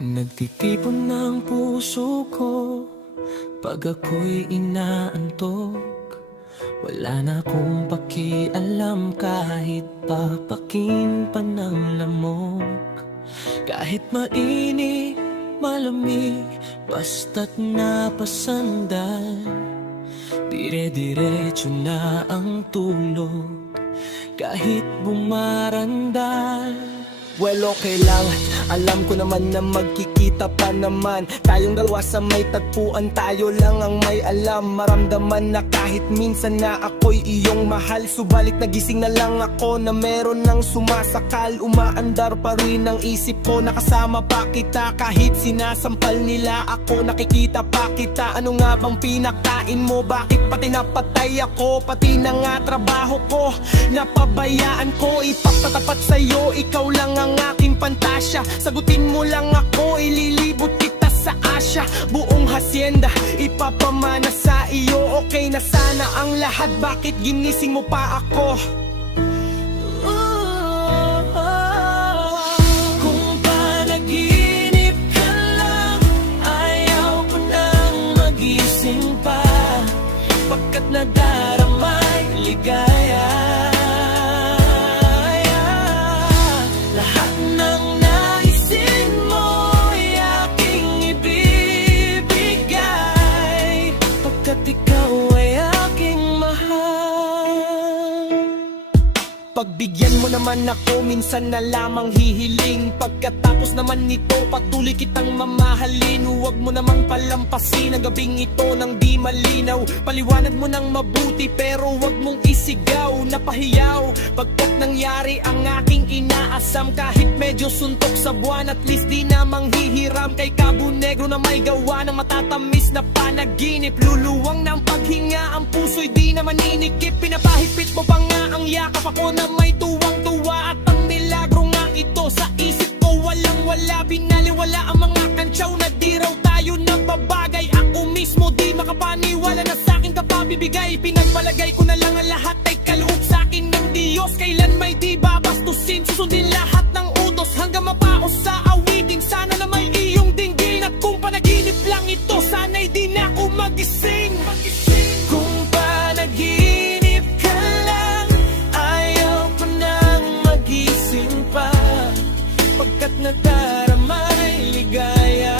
Nagtitipon ng puso ko pag ako'y inaantok. Wala na akong pakialam kahit papakin pa ng lamok. Kahit mainit, malamig, basta't napasandal, dire-diretso na ang tulog kahit bumarandal. Well, okay lang, alam ko naman na magkikita pa naman tayong dalawa sa may tagpuan, tayo lang ang may alam. Maramdaman na kahit minsan na ako'y iyong mahal, subalit nagising na lang ako na meron ng sumasakal. Umaandar pa rin ang isip ko, nakasama pa kita kahit sinasampal nila ako. Nakikita pa kita, ano nga bang pinakain mo? Bakit pati napatay ako? Pati na nga trabaho ko napabayaan ko. Ipagtatapat sa'yo, ikaw lang ang aking pantasya. Sagutin mo lang ako, ililibot kita sa Asya. Buong hacienda ipapamana sa iyo. Okay na sana ang lahat, bakit ginising mo pa ako? Kung panaginip ka lang, ayaw ko nang magising pa, pagkat nadaramay ligaya. Lahat ng naisin mo'y aking ibibigay, pagkat ikaw ay aking mahal. Pagbigyan mo naman ako, minsan na lamang hihiling. Pagkatapos naman nito, patuloy kitang mamahalin. Huwag mo namang palampasin ang gabing ito nang di malinaw. Paliwanag mo nang mabuti pero huwag mong isigaw. Napahiyaw pagkat nangyari ang aking inaasam. Kahit medyo suntok sa buwan, at least di namang hihiram. Kay Cabo Negro na may gawa ng matatamis na panaginip. Luluwang ng paghinga, ang puso'y di na maninikip. Pinapahigpit mo pa nga ang yakap, ako na may tuwang-tuwa. At ang milagro nga ito sa isip ko, walang-wala. Binaliwala ang mga kantsaw na di raw tayo nababagay. Ako mismo di makapaniwala na sa'kin ka pa bibigay. Pinagpalagay ko na lang ang lahat ay kaloob sa'kin ng Diyos. Kailan may di babastusin, susundin lahat ng utos hanggang mapaos sa awitin. Sana na may iyong dinggin, at kung panaginip lang ito, sana'y di na ako magising. Kung panaginip ka lang, ayaw ko nang magising pa, pagkat nadaramay ligaya.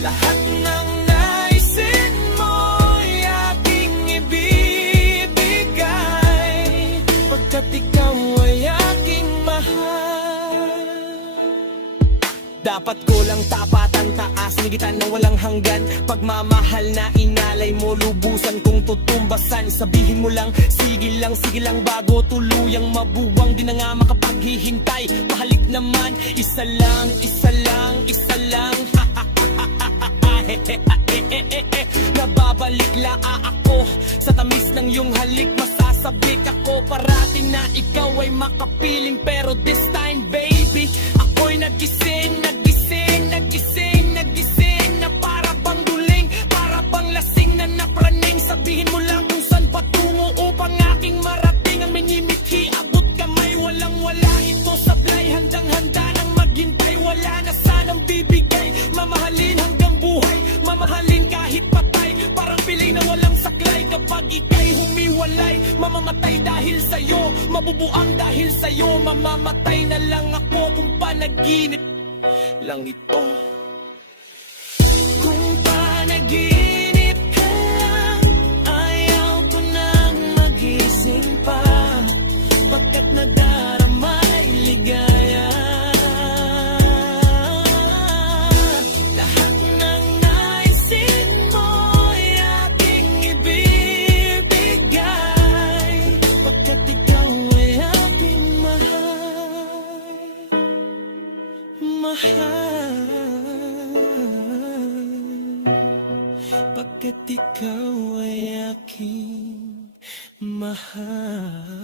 Lahat ng naisin mo'y aking ibibigay, pagkat ikaw ay aking mahal. Dapat ko lang tapatan, taas nigitan ng walang hanggan. Pagmamahal na inalay mo, lubusan kong tutumbasan. Sabihin mo lang, sige lang bago tuluyang mabuwang. Di na nga makapaghihintay, mahalik naman. Isa lang nababalik la ako sa tamis ng iyong halik. Masasabik ako parati na ikaw ay makapiling. Pero this time baby, ako'y nagising na para bang duling, para bang lasing na napraning. Sabihin mo lang kung saan patungo upang aking marating ang minimithi. Abot kamay, walang-wala ito sablay, handang-handa nang maghintay. Wala na sanang bibigay, mamahalin hanggang buhay, mamahalin kahit patay. Parang piling na walang saklay, kapag ika'y humiwalay, mamamatay dahil sa'yo, mabubuang dahil sa'yo. Mamamatay na lang ako kung panaginip lang ito. Kung panaginip ka lang, ayaw ko nang magising pa, pagkat nadaramay ligaya. Lahat ng naisin mo'y aking ibibigay, pagkat ikaw ay aking mahal. Pagkat ikaw ay aking mahal.